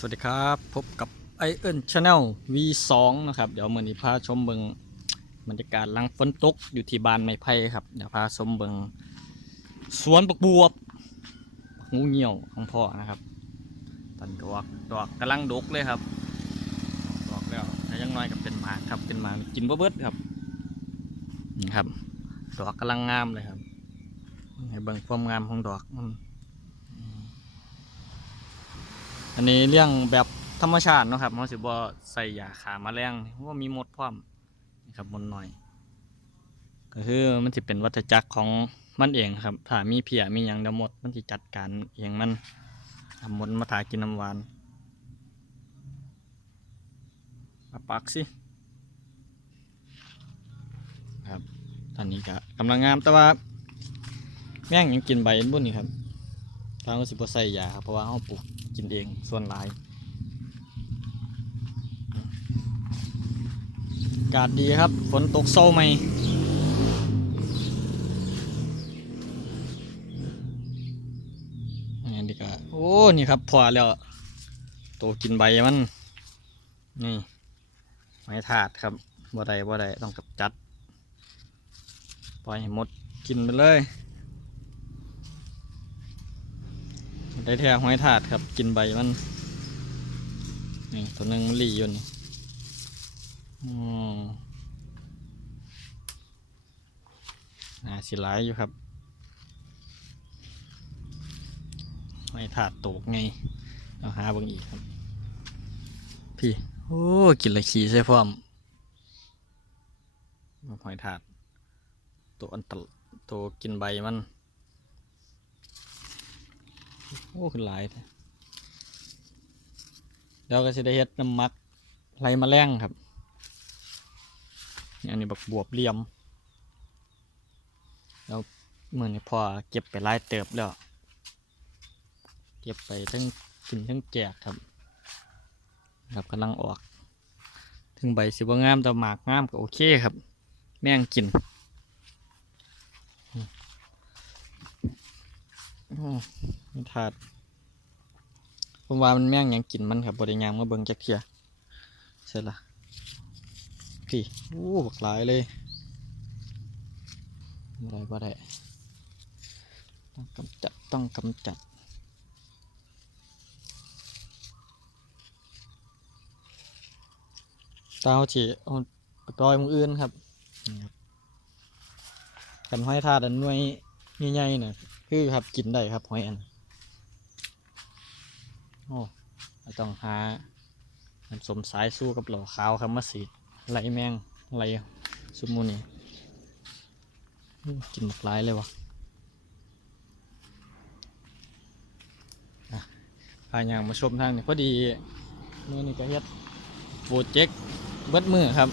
สวัสดีครับ พบกับไอเอิลชาแนล V2 นะครับ เดี๋ยวมือนี้พาชมเบิงบรรยากาศลังฝนตกอยู่ที่บ้านไม้ไผ่ครับ เดี๋ยวพาชมเบิงสวนบักบวบงูเหี่ยวของพ่อนะครับตอนดอกดอกกำลังดกเลยครับดอกแล้วยังน้อยก็เป็นหมากครับเป็นหมากกินบ่เบิดครับนี่ครับ ดอกกำลังงามเลยครับให้เบิงความงามของดอกมัน อันนี้เรื่องแบบธรรมชาตินะครับเราสิบ่ใส่ยาขาแมลงเพราะว่ามีมดพร้อมนี่ครับมดหน่อย ก็คือมันสิเป็นวัฏจักรของมันเองครับถ้ามีเพียมีหยังเดียวมดมันสิจัดการเองมันเอามดมาถากินน้ำหวานเอาปักสิครับตอนนี้ก็กำลังงามแต่ว่าแม่งยังกินใบบุ่นนี่ครับทางก็สิบ่ใส่ยาครับเพราะว่าเราปลูก กินเองส่วนหลายอากาศดีครับ ฝนตกโซไหมนี่ดีกว่าโอ้ นี่ครับพอแล้วโตกินใบมัน นี่ ไม้ถาดครับบ่ได้บ่ได้ต้องกับจัด ปล่อยให้หมดกินไปเลย ได้แท้หอยถาดครับ กินใบมัน นี่ตัวหนึ่งมันหลีอยู่นี่อืมน่าสิหลายอยู่ครับหอยถาดตกไงเอาหาบางอีกครับ พี่ โอ้ กินละขี้ใช่พร้อมหอยถาด ตัวอันตรตัวกินใบมัน โอ้ขึ้นหลายแท้แล้วก็จะได้เฮ็ดน้ำมักไรมาแมลงครับอันนี้แบักบวบเลี่ยมแล้วเมื่อนพอเก็บไปหลายเติบแล้ว เก็บไปทั้งกินทั้งแจกครับ ครับกำลังออก ถึงใบสิบงามแต่หมากงามก็โอเคครับ แม่งกินอืม มไม่ถาดผมว่ามันแม่งยังกินมันครับบริยางมาเบิ่งจักเทียเสร็จละพี่โอ้บักหลายเลยบ่ได้บ่ได้ต้องกำจัดต้องกำจัดเตาฉีเอาไปปล่อยมืออื่นครับนี่ครับกันห้อยทาดอันน่วยใหญ่ๆน่ะคือครับกินได้ครับห้อยอัน โอ้เราต้องหาน้ำสมสายสู้กับเหล่าขาวครับมาสีไหลแมงไหลซุมมูนี่กินหมกหลายเลยวะพาย่างมาชมทางนี่พอดีมือนี่ก็เฮ็ดโปรเจกต์เบิดมือครับ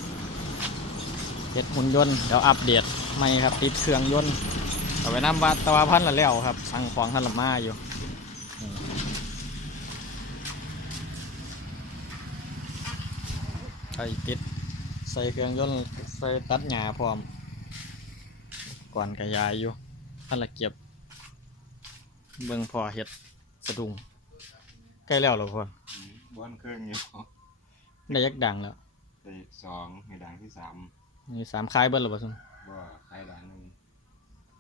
เฮ็ดหุ่นยนต์เดี๋ยวอัปเดตใหม่ครับติดเครื่องยนต์เอาไปน้ำวัดตะวพันละแล้วครับ สั่งของท่านละมาอยู่นี่ใส่ ติด ใส่เครื่องยนต์ใส่ตัดหญ้าพร้อม ก่อนกระยายอยู่ท่านละเก็บ เบิ่งพอเห็ดสะดุ้งใกล้แล้วเหรอพ่อบ้านเครื่องอยู่ได้ยักดังแล้วไปสองในด่างที่สามมีสามคายเบิ้ลหรือเปล่าซุมก็ใช้ด่างหนึ่ง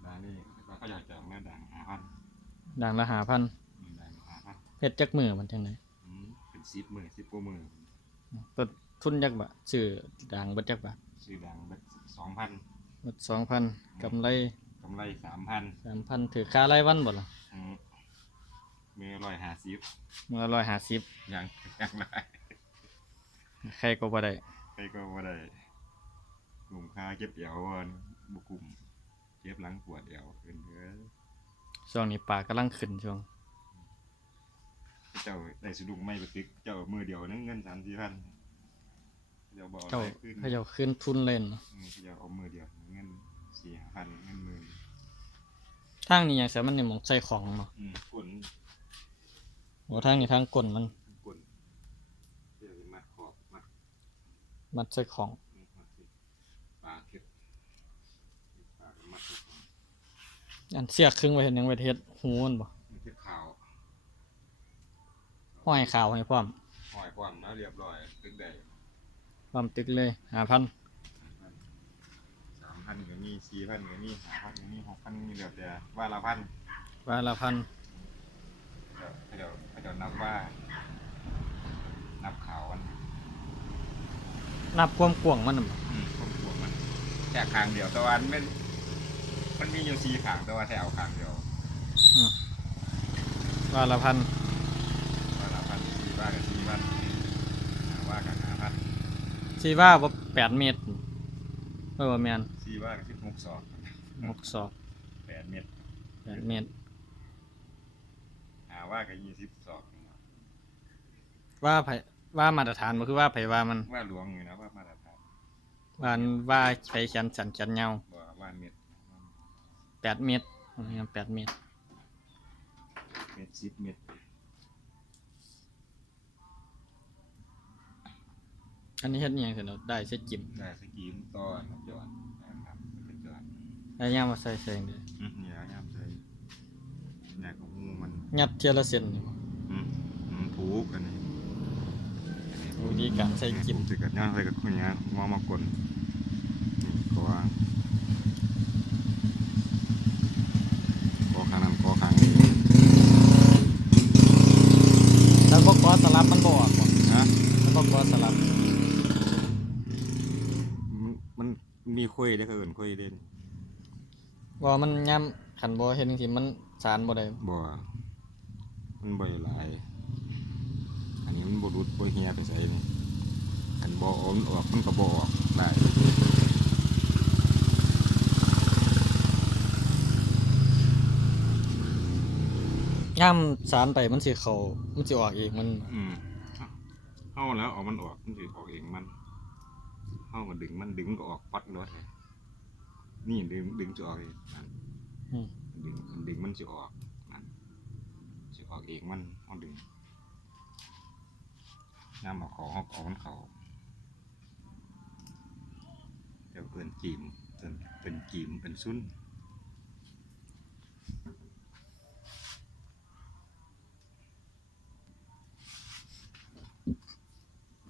ด่างนี่ก็เขาอยากจะแม่ด่างหาพันดังละหาพันมีด่างหาพันเห็ดจักมือมันจังไหนอืมเป็นสิบหมื่นสิบกว่าหมื่นต้น ทุนจักบะชื่อดังเบิดจักบะซื้อด่างเบ็ดสองพันเบิดสองพันกำไรกำไรสามพันสามพันถือค่ารายวันบ่ล่ะอืมมีร้อยห้าสิบมือร้อยห้าสิบอย่างอย่างไรใครก็บ่ได้ใครก็ว่าได้กลุ่มค่าเก็บเดี่ยววันบุกลุ่มเก็บหลังปวดเดี่ยวเป็นเนื้อช่วงนี้ปลากำลังขึ้นช่วงเจ้าได้สะดุ้งไม่ไปตึกเจ้ามือเดียวนึงเงินสามสี่พัน เดี๋ยวบอกเจ้าอะไรขึ้นเขาเจ้าขึ้นทุนเล่นอืมจะเอามือเดียวเงินสี่ห้าพันเงินหมื่นทางนี้อย่างเสียมันเนี่ยมองใส่ของเนาะอืมกุนโอ้ทางนี้ทางก้นมันกุนเดี๋ยวมัดขอบมัดมัดใส่ของมัดสิปลาเข็ดปลาก็มัดสิอันเสียครึ่งไว้เห็นยังไว้เฮ็ดหูมันบ่มันจะขาวเอาห้อยข่าวให้พร้อมห้อยความแล้วเรียบร้อยตึกได้ พร้อมตึกเลยหาพันสามพันก็มีสี่พันก็มีห้าพันก็มีหกพันมีเหลือแต่ว่าละพันว่าละพันเดี๋ยวเดี๋ยวเดี๋ยวนับว่า นับข่าวมันนับความกว้างมันน่ะบ่อืมครอบครัวมันแค่คางเดียวแต่ว่ามัน มันมีอยู่สี่ขางแต่ว่าแค่เอาขางเดียว ว่าละพัน ว่าละพันสี่ว่ากับสี่พันห้าว่ากับห้าพัน สิว่าบ่แปดเมตรเออแม่นสี่ว่ากับสิบหกศอกหกศอกแปดเมตรแปดเมตรห้าว่ากับยี่สิบศอกว่าไผว่ามาตรฐานบ่คือว่าไผว่ามันว่าหลวงอยู่นะว่ามาตรฐานว่าอันว่าไผแขนสันแขนยาวบ่ว่าเมตรแปดเมตรว่าอย่างแปดเมตรเมตรสิบเมตร อันนี้เฮ็ดอิหยังเสร็จแล้วได้เสร็จจิ้มได้สกีมต่อครับยอดนะครับเป็นยอดแล้วย่างมาใส่ใส่เด้ออืมเนี่ยยามใส่เนี่ยของงูมันยัดเทียละเส้นนี่บ่อืมอืมผูกอันนี้วิธีการใส่จิ้มผูกใส่กับย่างใส่กับคนเนี้ยงอมากลนี่ก็วางกอข้างนั้นกอข้างนี้ แล้วบ่กอสลับมันบ่ออกบ่ นะ แล้วบ่กอสลับ มัน มันมีคุยได้อเขาเอินคุยเด่นบ่มันย่ำคันบ่เฮ็ดจังซี่มันสารบ่ได้บ่มันบ่ได้หลาย อันนี้มันบ่รุดบ่เฮียไปใส่นี่อันบ่เอามันออกมันก็บ่ออกได้ย่ำสารไปมันสิเข้ามันสิออกเองมัน อืมเฮาแล้วเอามันออกมันสิออกเองมัน เฮาก็ดึงมันดึงก็ออกปัดรถเลยนี่ดึงดึงจะออกเองนั่นอืม ดึงดึงมันสิออกนั่นสิออกเองมันเฮาดึงน้ำเอาเขาเฮาก็เอามันเขาเดี๋ยวเอิ้นจีมเอิ้นเป็นจีมเป็นซุน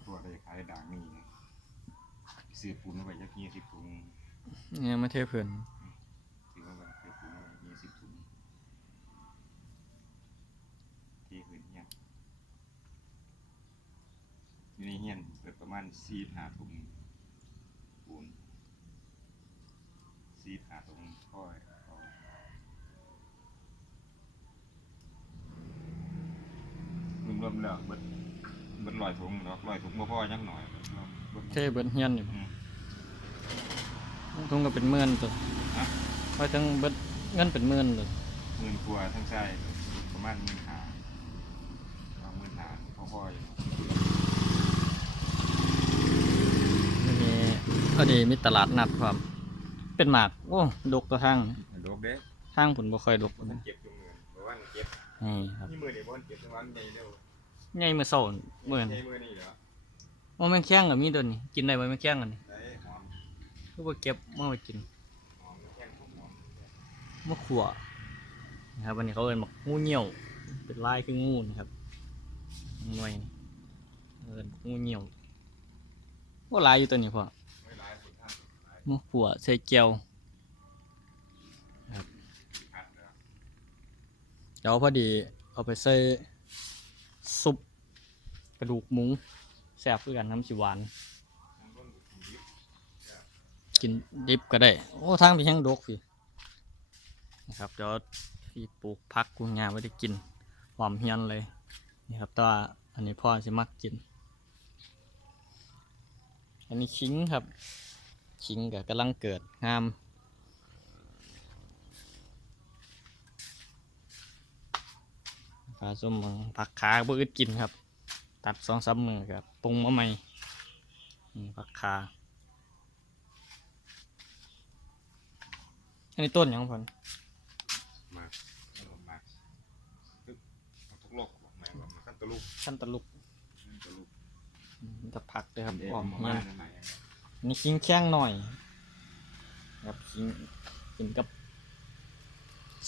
ตัวได้ขายด่างนี่ ซื้อปูนเอาไว้จักยี่สิบถุงเนี่ยมาเทเพิ่นถือว่าแบบซื้อปูนเอาไว้ยี่สิบถุงที่อื่นเฮียนอยู่ในเฮียนเปิดประมาณสี่หาถุงปูนสี่หาถุงค่อยเอารวมๆแล้วเบิดเบิดลอยถุงเนาะลอยถุงบ่พอจักหน่อย เบิดเทเบิดเฮียนอยู่อืมทุ่งก็เป็นหมื่นตัวฮะไว้ถึงเบิดเงินเป็นหมื่นตัวหมื่นกว่าทั้งใช่ประมาณหมื่นหาประมาณหมื่นหาพ่อๆอยู่มีพอดีมีตลาดนัดความ เป็นหมากโอ้ดกตัวทางโดกเด้ทางผลบ่ค่อยดกมันเจ็บจุงเงินเพราะว่ามันเจ็บนี่ครับนี่มือเดี๋ยวมันเจ็บจังหวะมันใหญ่เร็วใหญ่มื้อเช้ามื้อใหนี้ญ่มือนี่เหรอ ว่าแม่งแข้งก็มีตัวนี้ กินได้บ่แม่งแข้งอันนี้ได้หอมคือบ่เก็บมาไว้กินหอมแข้งทุกหอมมะขั่วนะครับวันนี้เขาเอิ้นบักงูเหี่ยว เป็นลายคืองูนะครับหน่วยนี่เอิ้นบักงูเหี่ยวว่าลายอยู่ตัวนี้พ่อไม่ร้ายสุดท่านร้ายมะขั่วใส่แก้วคัดแล้วเดี๋ยวพอดีเอาไปใส่ซุปกระดูกหมู แซ่บคือกันน้ำสิหวาน กินดิบก็ได้ โอ้ทางพี่แห้งดกพี่นะครับเดี๋ยวพี่ปลูกพักกุงยาไว้ได้กินหอมเฮียนเลยนี่ครับแตัวาอันนี้พ่อสิมักกิน อันนี้ขิงครับขิงก็กำลังเกิดงามปลาส้มเมืองผักขาเบื่อกินครับ ตัดสองสามมือครับปรุงมาใหม่นี่ผักขาอันนี้ต้นหยังพ่นมาเอาลงมาปึ๊บเอาทุกโลกบอกแม่บอกมาขั้นตะลุกขั้นตะลุกขั้นตะลุกอืมจะพักเลยครับเด็กอ้อมมาเงี้มายนั่นไหนอันนี้คิงแข้งหน่อยครับคิงกินกับ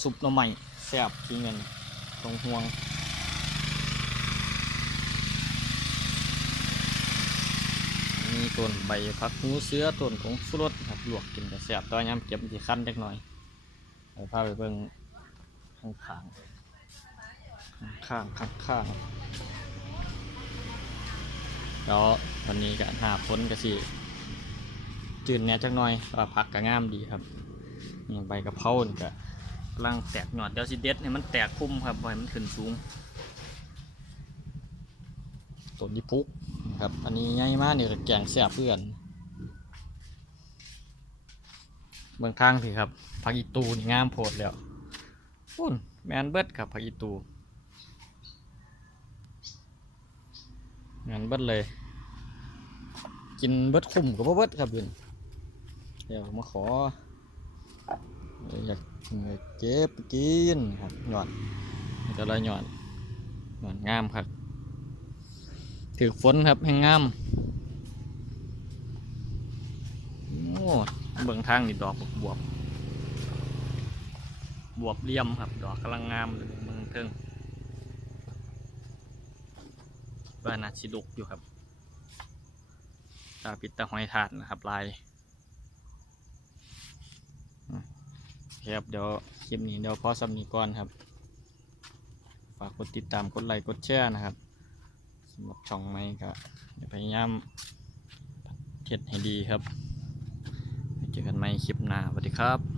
ซุปหน่อไม้แซ่บคิงกันตรงห่วง มีต้นใบผักหูเสือต้นของสุรสครับลวกกินกระแสบตอนยามเก็บสิคั้นเล็กน้อยไปพาไปเบิ่งข้างข้างข้างข้างข้างแล้ววันนี้ก็หน้าฝนก็สิจืดแหน่จักหน่อยแต่ว่าผักก็งามดีครับนี่ใบกระเพรานี่ก็กำลังแตกหนอดเดี๋ยวสิเด็ดให้มันแตกพุ่มครับให้มันขึ้นสูงต้นที่พุก ครับ อันนี้ใหญ่มากเนี่ก็แกงแซ่บเพื่อนเบื้องทางพี่ครับผักอีตูนี่งามโพดแล้วพุ่นแมนเบิดครับผักอีตูงานเบิดเลย กินเบิดคุ้มกับเบิดครับเพื่อนเดี๋ยวมาขออยากเก็บกินครับหย่อนแต่ละหย่อนหย่อนงามครับ ถือฝนครับแห้งงามโอ้เบื้องทางนี่ดอกบวบบวบเลี่ยมครับ ดอกกำลังงามเลยเมืองเทิงบ้านนาชิดุกอยู่ครับตาปิดตาหอยถาดนะครับลายเคครับเดี๋ยวคลิปนี้เดี๋ยวพอสำนีก่อนครับ ฝากกดติดตามกดไลค์กดแชร์นะครับ สำหรับช่องไม้ก็พยายามเท็ดให้ดีครับ เจอกันใหม่คลิปหน้าสวัสดีครับ